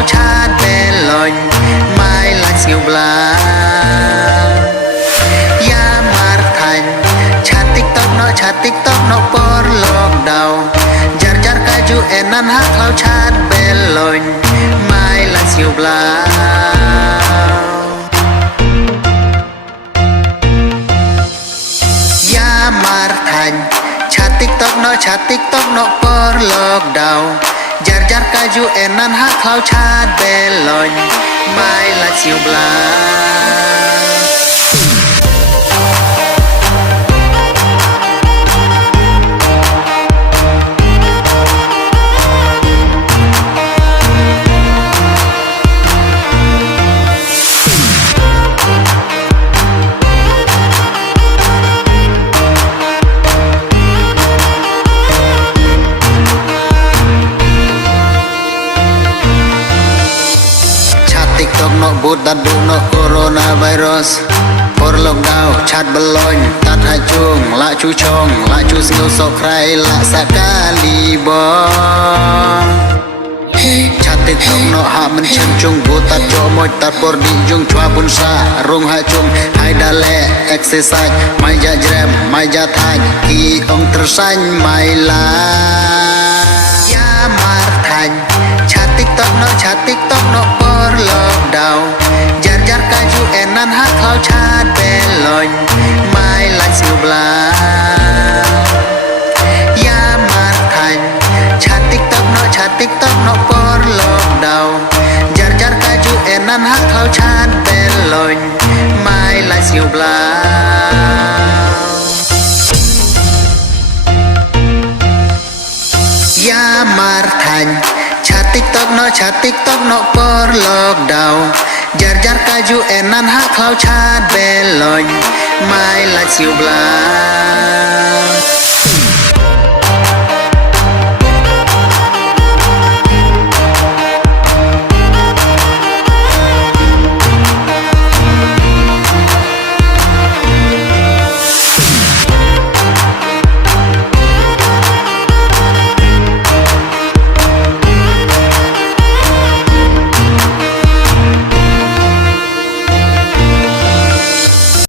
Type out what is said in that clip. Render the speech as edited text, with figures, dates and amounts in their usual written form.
khao chát bè lòi mai là siêu bla ya mar thành chat tiktok nó por log đầu jar jar kaju enan ha khao chát bè lòi mai là siêu bla ya mar thành chat tiktok nó por log đầu jar jar kaju enan ha khao chát bè lòi mai là siêu bla TikTok no bút đặt đủ no coronavirus por lockdown chat balon tắt hai chuông lại chú chong lại chú siêu so khai lại sa kali bo chat TikTok no ha mình chân chung bút tắt cho môi tắt por đi chung chua bun sa rung hai chung hai đa lệ exercise mai ja jam mai ja thành ki ông tersanh mai la ya mar thành chat TikTok no por log đầu jar jar kaju enan ha khao chat bè lòi mai là siêu bla ya mar thành chat TikTok no por log đầu jar jar kaju enan ha khao chat bè lòi mai là siêu bla ya mar thành chat TikTok no por log đầu jar jar kaju enan ha khao chat bè lòi mai là siêu bla